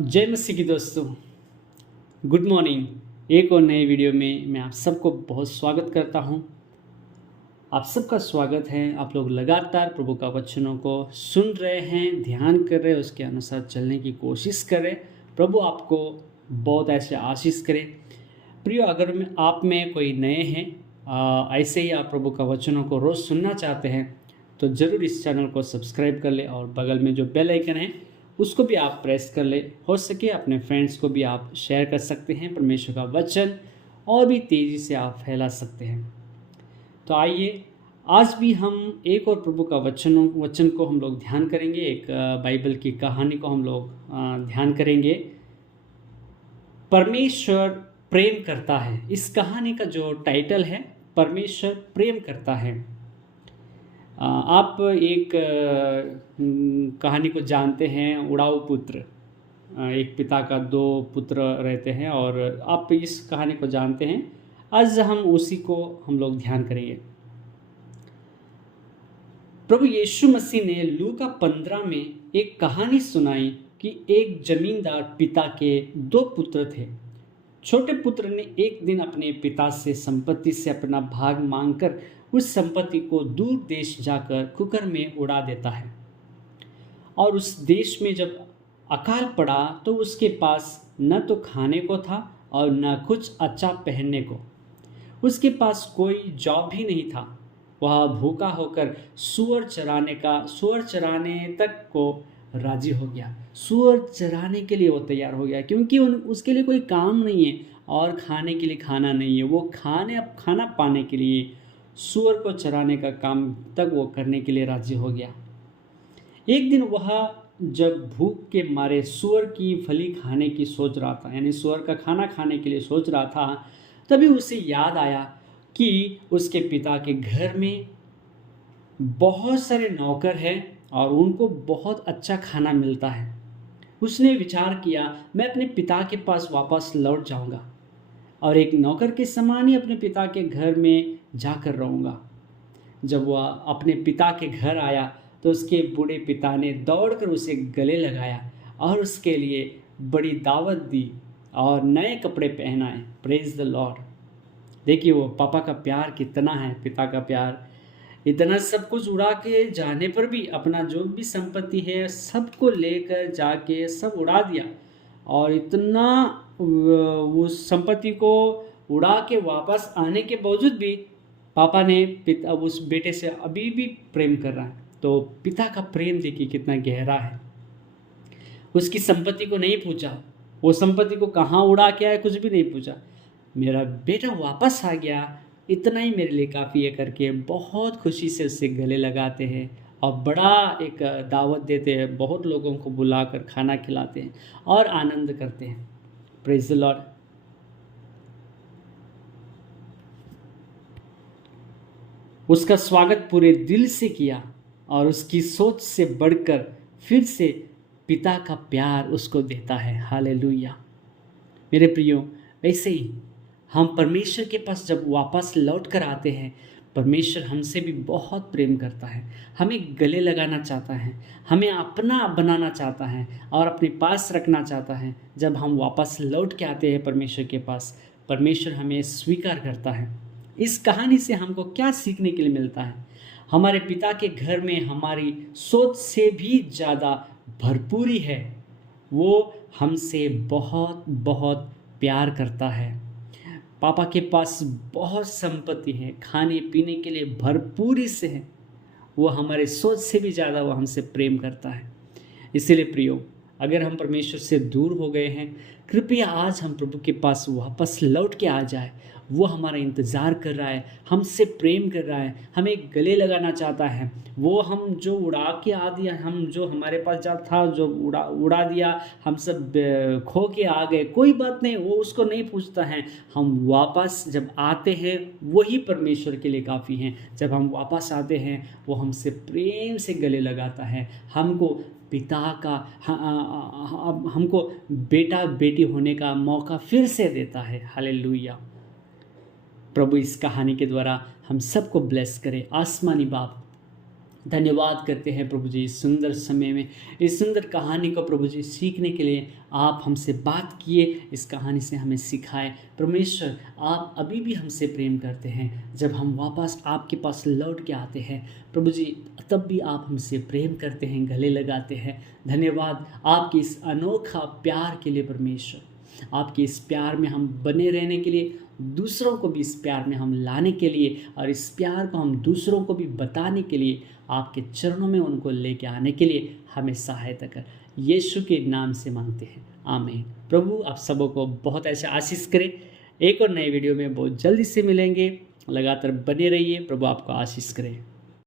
जय मसीह की दोस्तों। Good morning. एक और नए वीडियो में मैं आप सबको बहुत स्वागत करता हूं। आप सबका स्वागत है। आप लोग लगातार प्रभु का वचनों को सुन रहे हैं, ध्यान कर रहे हैं, उसके अनुसार चलने की कोशिश कर रहे हैं। प्रभु आपको बहुत ऐसे आशीष करे। प्रियो, अगर आप में कोई नए हैं, ऐसे ही आप प्रभु का वचनों को रोज़ सुनना चाहते हैं तो ज़रूर इस चैनल को सब्सक्राइब कर ले और बगल में जो बेल आइकन है उसको भी आप प्रेस कर ले। हो सके अपने फ्रेंड्स को भी आप शेयर कर सकते हैं। परमेश्वर का वचन और भी तेज़ी से आप फैला सकते हैं। तो आइए, आज भी हम एक और प्रभु का वचन को हम लोग ध्यान करेंगे। एक बाइबल की कहानी को हम लोग ध्यान करेंगे। परमेश्वर प्रेम करता है। इस कहानी का जो टाइटल है, परमेश्वर प्रेम करता है। आप एक कहानी को जानते हैं, उड़ाऊ पुत्र। एक पिता का दो पुत्र रहते हैं और आप इस कहानी को जानते हैं। आज हम उसी को हम लोग ध्यान करेंगे। प्रभु यीशु मसीह ने लूका 15 में एक कहानी सुनाई कि एक जमींदार पिता के दो पुत्र थे। छोटे पुत्र ने एक दिन अपने पिता से संपत्ति से अपना भाग मांगकर उस संपत्ति को दूर देश जाकर कुकर में उड़ा देता है। और उस देश में जब अकाल पड़ा तो उसके पास न तो खाने को था और न कुछ अच्छा पहनने को। उसके पास कोई जॉब भी नहीं था। वह भूखा होकर सुअर चराने तक को राजी हो गया। सुअर चराने के लिए वो तैयार हो गया, क्योंकि उसके लिए कोई काम नहीं है और खाने के लिए खाना नहीं है। वो खाना पाने के लिए सुअर को चराने का काम तक वो करने के लिए राजी हो गया। एक दिन वह जब भूख के मारे सुअर की फली खाने की सोच रहा था, यानी सुअर का खाना खाने के लिए सोच रहा था, तभी उसे याद आया कि उसके पिता के घर में बहुत सारे नौकर हैं और उनको बहुत अच्छा खाना मिलता है। उसने विचार किया, मैं अपने पिता के पास वापस लौट जाऊंगा और एक नौकर के समान ही अपने पिता के घर में जाकर रहूँगा। जब वह अपने पिता के घर आया तो उसके बूढ़े पिता ने दौड़कर उसे गले लगाया और उसके लिए बड़ी दावत दी और नए कपड़े पहनाए। Praise the Lord. देखिए वो पापा का प्यार कितना है, पिता का प्यार। इतना सब कुछ उड़ा के जाने पर भी अपना जो भी संपत्ति है सबको लेकर जाके सब उड़ा दिया और इतना उस संपत्ति को उड़ा के वापस आने के बावजूद भी पापा ने पिता उस बेटे से अभी भी प्रेम कर रहा है। तो पिता का प्रेम देखिए कितना गहरा है। उसकी संपत्ति को नहीं पूछा, वो संपत्ति को कहाँ उड़ा के आया कुछ भी नहीं पूछा। मेरा बेटा वापस आ गया, इतना ही मेरे लिए काफ़ी है करके बहुत खुशी से उससे गले लगाते हैं और बड़ा एक दावत देते हैं। बहुत लोगों को बुलाकर खाना खिलाते हैं और आनंद करते हैं। Praise the Lord. उसका स्वागत पूरे दिल से किया और उसकी सोच से बढ़कर फिर से पिता का प्यार उसको देता है। हालेलुया। मेरे प्रियो, वैसे ही हम परमेश्वर के पास जब वापस लौट कर आते हैं, परमेश्वर हमसे भी बहुत प्रेम करता है, हमें गले लगाना चाहता है, हमें अपना बनाना चाहता है और अपने पास रखना चाहता है। जब हम वापस लौट के आते हैं परमेश्वर के पास, परमेश्वर हमें स्वीकार करता है। इस कहानी से हमको क्या सीखने के लिए मिलता है? हमारे पिता के घर में हमारी सोच से भी ज़्यादा भरपूरी है। वो हमसे बहुत बहुत प्यार करता है। पापा के पास बहुत संपत्ति है, खाने पीने के लिए भरपूरी से है। वो हमारे सोच से भी ज़्यादा वो हमसे प्रेम करता है। इसीलिए प्रियो, अगर हम परमेश्वर से दूर हो गए हैं, कृपया आज हम प्रभु के पास वापस लौट के आ जाए। वो हमारा इंतज़ार कर रहा है, हमसे प्रेम कर रहा है, हमें गले लगाना चाहता है। वो हम जो उड़ा के आ दिया, हम जो हमारे पास जा था जो उड़ा दिया, हम सब खो के आ गए, कोई बात नहीं, वो उसको नहीं पूछता है। हम वापस जब आते हैं वही परमेश्वर के लिए काफ़ी हैं। जब हम वापस आते हैं वो हमसे प्रेम से गले लगाता है, हमको पिता का हमको बेटा बेटी होने का मौका फिर से देता है। हालेलुया। प्रभु इस कहानी के द्वारा हम सबको ब्लेस करे। आसमानी बाप, धन्यवाद करते हैं प्रभु जी, इस सुंदर समय में, इस सुंदर कहानी को प्रभु जी सीखने के लिए आप हमसे बात किए, इस कहानी से हमें सिखाए। परमेश्वर, आप अभी भी हमसे प्रेम करते हैं। जब हम वापस आपके पास लौट के आते हैं प्रभु जी, तब भी आप हमसे प्रेम करते हैं, गले लगाते हैं। धन्यवाद आपके इस अनोखा प्यार के लिए परमेश्वर, आपके इस प्यार में हम बने रहने के लिए, दूसरों को भी इस प्यार में हम लाने के लिए, और इस प्यार को हम दूसरों को भी बताने के लिए, आपके चरणों में उनको लेके आने के लिए हमें सहायता कर। यीशु के नाम से मांगते हैं, आमीन। प्रभु आप सबों को बहुत ऐसे आशीष करे। एक और नए वीडियो में बहुत जल्दी से मिलेंगे, लगातार बने रहिए। प्रभु आपको आशीष करे।